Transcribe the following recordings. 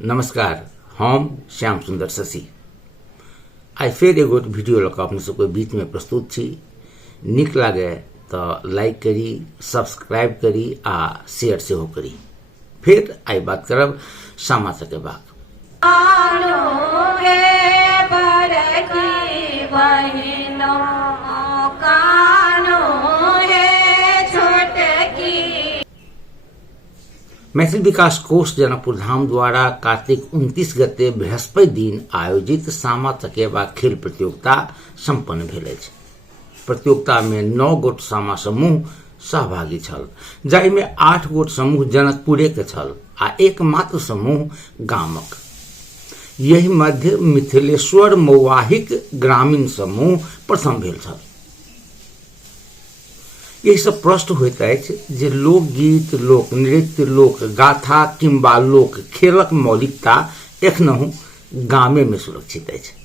नमस्कार, हम श्याम सुंदर शशि आई फेर एगो वीडियो लऽ कऽ अपने सबके बीच में प्रस्तुत छी। नीक लागे तो लाइक करी, सब्सक्राइब करी आ शेयर सेहो करी। फिर आई बात करब सामा चकेबाक। मैथिल विकास कोष जनकपुर धाम द्वारा कार्तिक 29 गते बृहस्पति दिन आयोजित सामा चकेबा खेल प्रतियोगिता संपन्न भेल अछि। प्रतियोगिता में 9 गोट सामा समूह सहभागी छल, जाहि में 8 गोट समूह जनकपुरे के छल आ एकमात्र समूह गामक। यही मध्य मिथिलेश्वर मौवाहिक ग्रामीण समूह प्रथम भेल छल। यही सब प्रश्न होइत अछि जे लोकगीत, लोक नृत्य, लोक गाथा किंबा लोक खेलक मौलिकता एखनहु गामे में सुरक्षित अछि।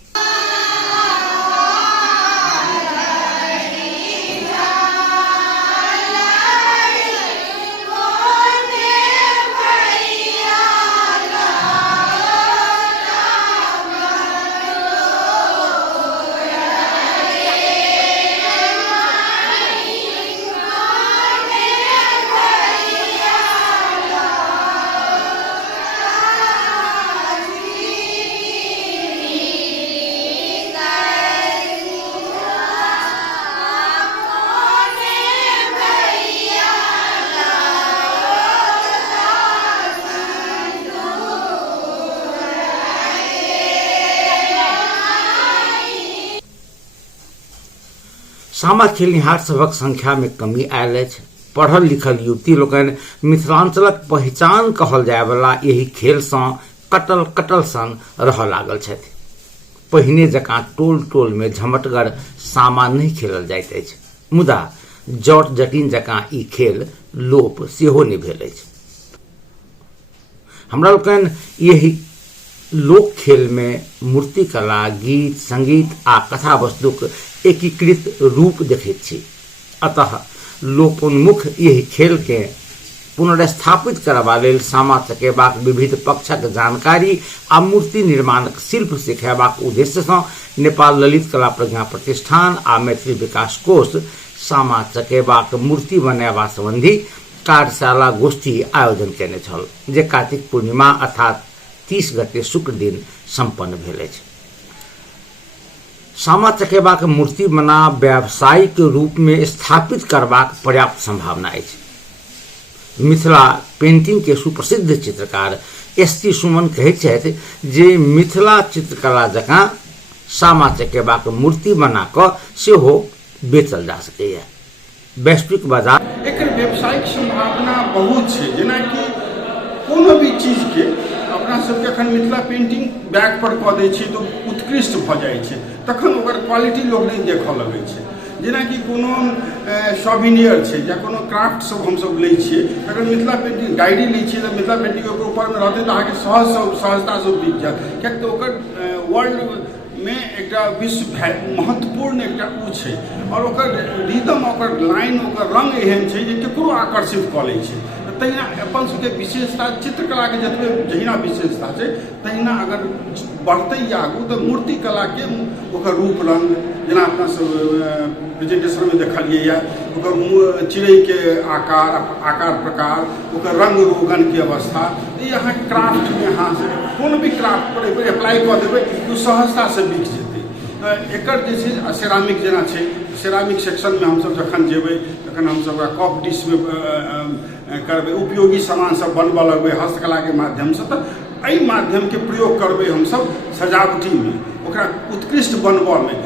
सामा खेलनिहार सभक संख्या में कमी आयल अछि। पढ़ल लिखल युवती लोकनि मिथिलांचलक पहचान कहल जाय वाला यही खेल सँ कटल कटल सन रहऽ लागल छथि। पहिने जकाँ टोल टोल में झमटगर सामा नहीं खेलल जाइत अछि, मुदा जट जटिन जकाँ ई खेल लोप सेहो नहि भेल अछि। हमरा लोकनि यही लोक खेल में मूर्ति कला, गीत, संगीत आ कथा वस्तुक एकीकृत रूप देखैत छी। अतः लोकोन्मुख यही खेल के पुनर्स्थापित करबा लेल सामा चकेबाक विविध पक्षक जानकारी आ मूर्ति निर्माणक शिल्प सिखेबाक उद्देश्य सँ नेपाल ललित कला प्रज्ञा प्रतिष्ठान आ मैथिल विकास कोष सामा चकेबाक मूर्ति बनाबा संबंधी कार्यशाला गोष्ठी आयोजन केने छल, जे कार्तिक पूर्णिमा अर्थात 30 गते शुक्र दिन संपन्न भेल अछि। सामा चकेबाक मूर्ति बना व्यावसायिक रूप में स्थापित करबाक पर्याप्त संभावना अछि। मिथिला पेंटिंग के सुप्रसिद्ध चित्रकार एस.टी. सुमन कहैत छथि जे मिथिला चित्रकला जकाँ सामा चकेबाक मूर्ति बना कऽ सेहो बेचल जा सकैए। वैश्विक बाजार एकर व्यावसायिक संभावना बहुत छै। जेना कि कोनो भी चीज के अपना सबके अखन मिथिला पेंटिंग बैग पर कऽ दै छै तऽ उत्कृष्ट भऽ जाइ छै, तखन ओकर क्वालिटी लोग नहीं देखऽ लगै छै। जेना कि कोनो सोविनियर छै या कोनो क्राफ्ट सब हमसब लै छियै, अगर मिथिला पेंटिंग डायरी लै छियै तऽ मिथिला पेंटिंग ओकर ऊपर में रहतै तऽ अहाँके सहजता से बिक जायत, कियाकि तऽ ओकर वर्ल्ड में एकटा विश्व महत्वपूर्ण एकटा उ छै और ओकर रिदम, ओकर लाइन, ओकर रंग एहन छै जे ककरो आकर्षित कऽ लै छै। तहिना अपन सबके विशेषता चित्रकला के जतबे जहिना विशेषता छै तहिना अगर बढ़तै आगू तऽ मूर्ति कला के ओकर रूप रंग, जेना अपना सब प्रेजेंटेशन में देखलियै ओकर चिड़ै के आकार प्रकार, ओकर रंग रोगन के अवस्था, ये अहाँ क्राफ्ट में अहाँ कोनो भी क्राफ्ट पर अप्लाई कऽ देबै तो सहजता से बिक जेतै। एकर जे छै सेरामिक जेना छै, सेरामिक सेक्शन में हमसब जखन जेबै तखन हमसब कप डिश में करबै, उपयोगी सामान सब बनबऽ लगबै हस्तकला के माध्यम से, तऽ एहि माध्यम के प्रयोग करबै हमसब सजावटी में, ओकरा उत्कृष्ट बनबऽ में।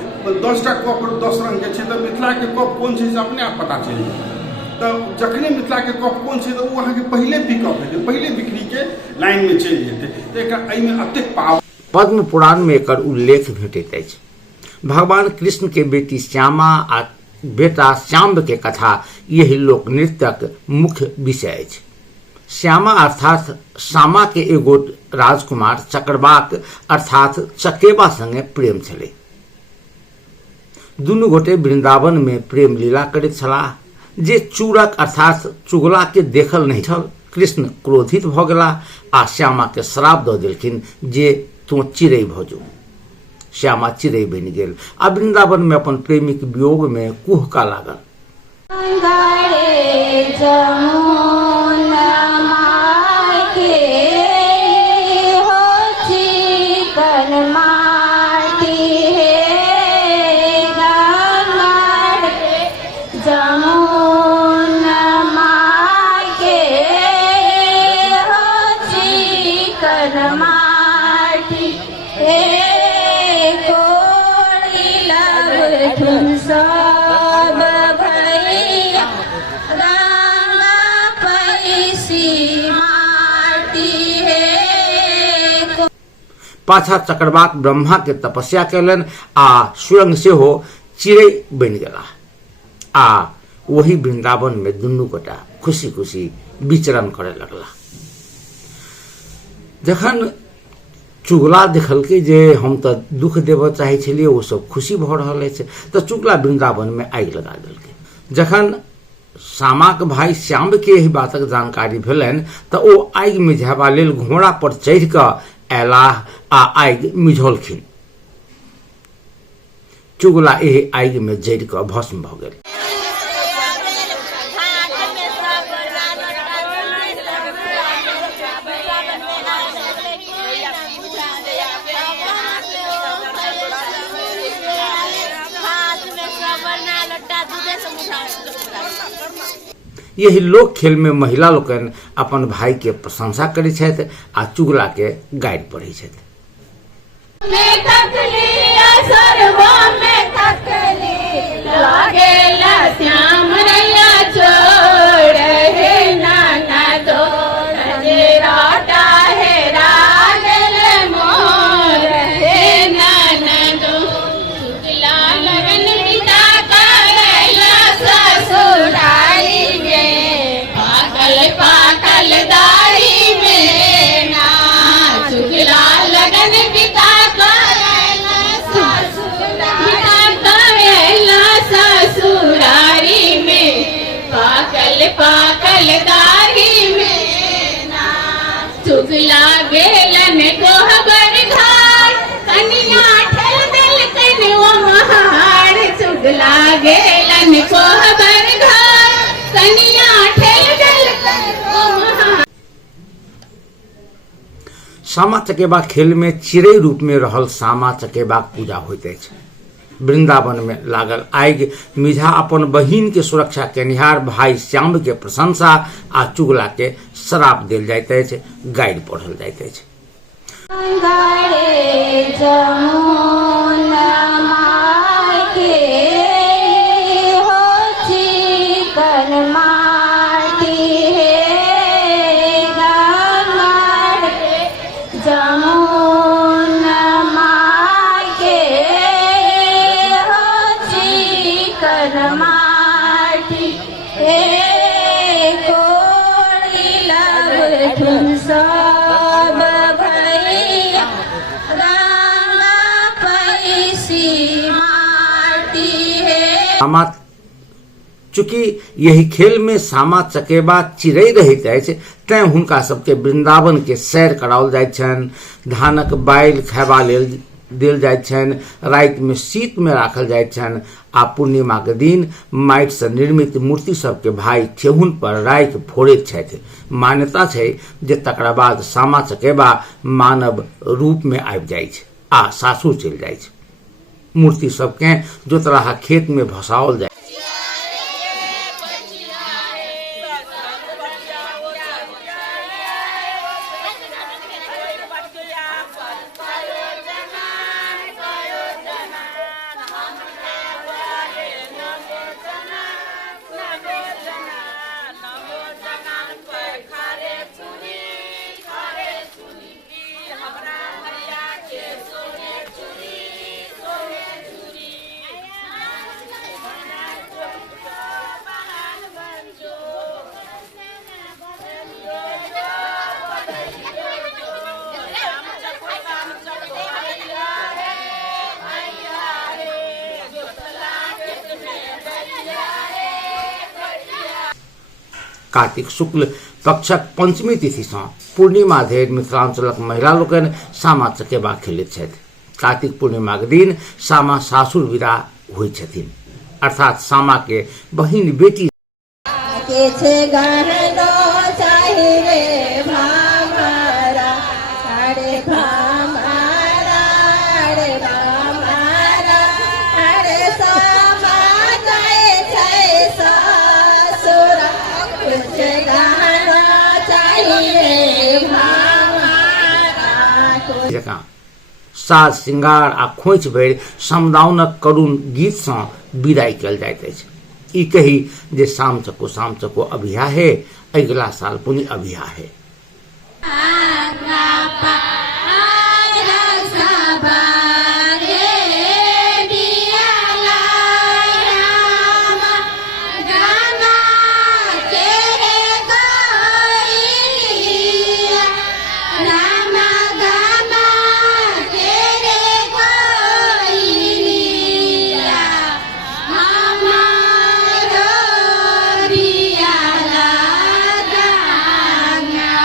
10टा कप 10 रंग के छै तऽ मिथिला के कप कोन छै से अपने आप पता चलि जायत। तऽ जखने मिथिला के कप कोन छै तऽ ओ अहाँके पहिले पिकअप हेतै, पहिले बिक्री के लाइन में चलि जेतै। तऽ एकरा एहि में अतेक पावर। पद्म पुराण में एकर उल्लेख भेटैत अछि। भगवान कृष्ण के बेटी श्यामा आ बेटा श्याम्ब के कथा यही लोक नृत्यक मुख्य विषय अछि। श्यामा अर्थात सामा के एगो राजकुमार चक्रवाक अर्थात चकेबा संगे प्रेम छलै। दुनू गोटे वृंदावन में प्रेम लीला करैत छलाह, जे चूड़क अर्थात चुगला के देखल नहीं छल कृष्ण क्रोधित भ गेला आ श्यामा के श्राप द देलखिन जे तू चिड़ै भ जो। श्यामा चिड़ै बनि गेल आ वृंदावन में अपन प्रेमिक वियोग में कुहका लागल। पाछा चक्रवाक ब्रह्मा के तपस्या कैलन आ स्वयं से हो चिड़ै बनि गेला आ वही वृंदावन में दुनू गोटा खुशी खुशी विचरण करे लगला। जखन चुगला देखलकै जे हम तो दुख देव चाहे छलिए वो सब खुशी भ रहल अछि तो चुगला वृंदावन में आगि लगा देलकै। जखन सामाक भाई श्याम के यही बातक जानकारी भेलनि तऽ ओ आगि मिझाबा लेल घोड़ा पर चढ़ि कऽ अयलाह आ आगि मिझौलखिन। चुगला एहि आगि में जरि कऽ भस्म भ गेल। यही लोक खेल में महिला लोकन अपन भाई के प्रशंसा करै छथि आ चुगला के गारि पढ़ै छथि। पाकलदारी में ना चुगला गेलन कोहबर घाट कनिया ठल दिल कनवा महार। चुगला गेलन कोहबर घाट कनिया ठल दिल कनवा महार। सामा चकेबा खेल में चिड़ै रूप में रहल सामा चकेबा पूजा होइत अछि। वृंदावन में लागल आगि मिझा अपन बहिन के सुरक्षा केनिहार भाई श्याम के प्रशंसा आ चुगला के श्राप देल जाइत अछि, गारि पढ़ल जाइत अछि। सामा चूंकि यही खेल में सामा चकेबा चिड़ै रहैत अछि तैं हुनका सबके वृंदावन के सैर कराओल जाइत छनि, धानक बालि खायबा लेल देल जाइत छनि, राति में शीत में राखल जाइत छनि आ पूर्णिमा के दिन माटि से निर्मित मूर्ति सबके भाई ठेहुन पर राखि फोड़ैत छथि। मान्यता छै जे तकरा बाद सामा चकेबा मानव रूप में आबि जाइ छै आ सासुर चलि जाइ छै। मूर्ति सबके जोतलाहा खेत में भसाओल जाय। कार्तिक शुक्ल पक्षक पंचमी तिथि से पूर्णिमा धरि मिथिलांचलक महिला लोकनि सामा चकेबा खेलैत छथि। कार्तिक पूर्णिमाक दिन सामा सासुर विदा होइत छथिन, अर्थात सामा के बहिन बेटी जकाँ साज श्रृंगार आ खोइछ भरि समदाउनक करुण गीत सँ विदाई कयल जाइत अछि। ई कही जे साम चको अभिया है, अगिला साल पुनि अभिया है।